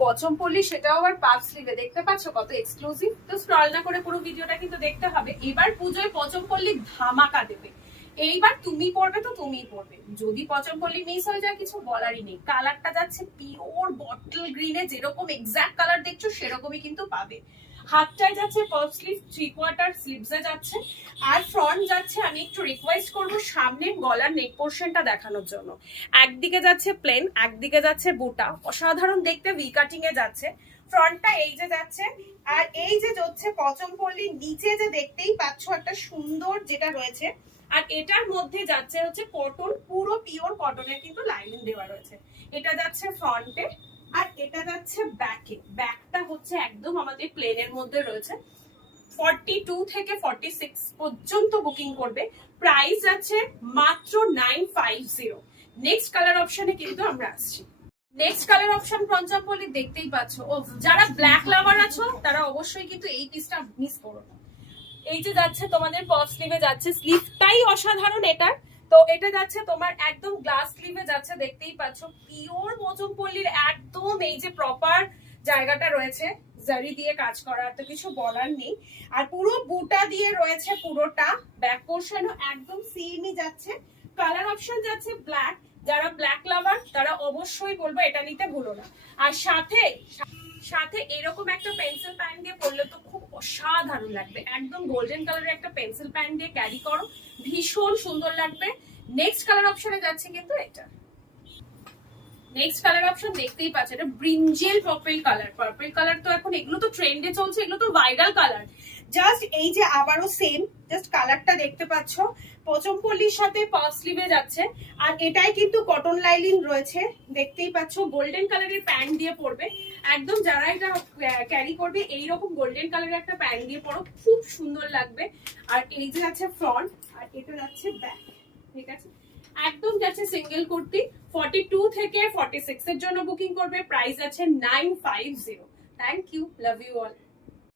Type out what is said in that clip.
পচমপল্লী, সেটাও আবার পাফ স্লিভে। দেখতে পাচ্ছ কত এক্সক্লুসিভ। তো স্ক্রল না করে পুরো ভিডিওটা কিন্তু দেখতে হবে। এবার পুজোয় পচমপল্লী ধামাকা দেবে। এইবার তুমি পরবে তো তুমিই পরবে, যদি পচমপল্লী মিস হয়ে যায় কিছু বলারই নেই। কালারটা যাচ্ছে পিওর বটল গ্রিনে, যেরকম এক্সাক্ট কালার দেখছো সেরকমই কিন্তু পাবে। হাতটায় যাচ্ছে পাফ স্লিভ, 3/4 স্লিভসে যাচ্ছে। আর ফ্রন্ট যাচ্ছে, আমি একটু রিকোয়েস্ট করবো সামনের গলার নেক পোর্শনটা দেখানোর জন্য। একদিকে যাচ্ছে প্লেন, একদিকে যাচ্ছে বুটা, অসাধারণ দেখতে ভি কাটিং এ যাচ্ছে। ফ্রন্টটা এই যে যাচ্ছে, আর এই যে যাচ্ছে পচমপল্লীর নিচে যে দেখতেই পাচ্ছ একটা সুন্দর যেটা রয়েছে। আর এটার মধ্যে যাচ্ছে হচ্ছে কটন, পুরো পিওর কটনের কিন্তু লাইনিং দেওয়া রয়েছে। এটা যাচ্ছে ফ্রন্টে, আর এটা যাচ্ছে ব্যাকে। ব্যাকটা হচ্ছে একদম আমাদের প্লেনের মধ্যে রয়েছে। 42 থেকে 46 পর্যন্ত বুকিং করবে। প্রাইস আছে মাত্র 950। নেক্সট কালার অপশনে কিন্তু আমরা আসছি। নেক্সট কালার অপশন পঞ্চমপল্লী দেখতেই পাচ্ছ। ও যারা ব্ল্যাক লাভার আছো তারা অবশ্যই কিন্তু এই পিসটা মিস করো না। এই যে যাচ্ছে তোমাদের পাফ স্লিভে যাচ্ছে, স্লিভটাই অসাধারণ এটার। তো এটা যাচ্ছে তোমার একদম গ্লাস স্লিভে যাচ্ছে, দেখতেই পাচ্ছ পিওর পচমপল্লীর একদম এই যে প্রপার জায়গাটা রয়েছে, জারি দিয়ে কাজ করা, তো কিছু বলার নেই। আর পুরো বুটা দিয়ে রয়েছে পুরোটা। ব্যাক পোর্শনও একদম সেমই যাচ্ছে। কালার অপশন যাচ্ছে ব্ল্যাক। যারা ব্ল্যাক লাভার তারা অবশ্যই বলবো এটা নিতে ভুলো না। আর সাথে সাথে এরকম একটা পেন্সিল প্যান দিয়ে পরলে তো খুব অসাধারণ লাগবে। একদম গোল্ডেন কালারের একটা পেন্সিল প্যান দিয়ে ক্যারি করো, ভীষণ সুন্দর লাগবে। নেক্সট কালার অপশনে যাচ্ছে কিন্তু এটা। নেক্সট কালার অপশন দেখতেই পাচ্ছ, এটা brinjal purple colour. Purple colour তো এখন এগুলো তো ট্রেন্ডে চলছে, এগুলো তো ভাইরাল কালার। জাস্ট এই যে আবারও সেম, জাস্ট কালারটা দেখতে পাচ্ছ। পচমপল্লীর সাথে পাফ স্লিভে যাচ্ছে, আর এটাই কিন্তু কটন লাইনিং রয়েছে। দেখতেই পাচ্ছ গোল্ডেন কালারের প্যান্ট দিয়ে পরবে। একদম যারা এটা ক্যারি করবে এইরকম গোল্ডেন কালারের একটা প্যান্ট দিয়ে পরো, খুব সুন্দর লাগবে। আর এই যে যাচ্ছে ফ্রন্ট, আর এটা যাচ্ছে ব্যাক। ঠিক আছে, একদম যাচ্ছে সিঙ্গেল কুর্তি। 42 থেকে 46 এর জন্য বুকিং করবে। প্রাইস আছে 950। Thank you, love you all.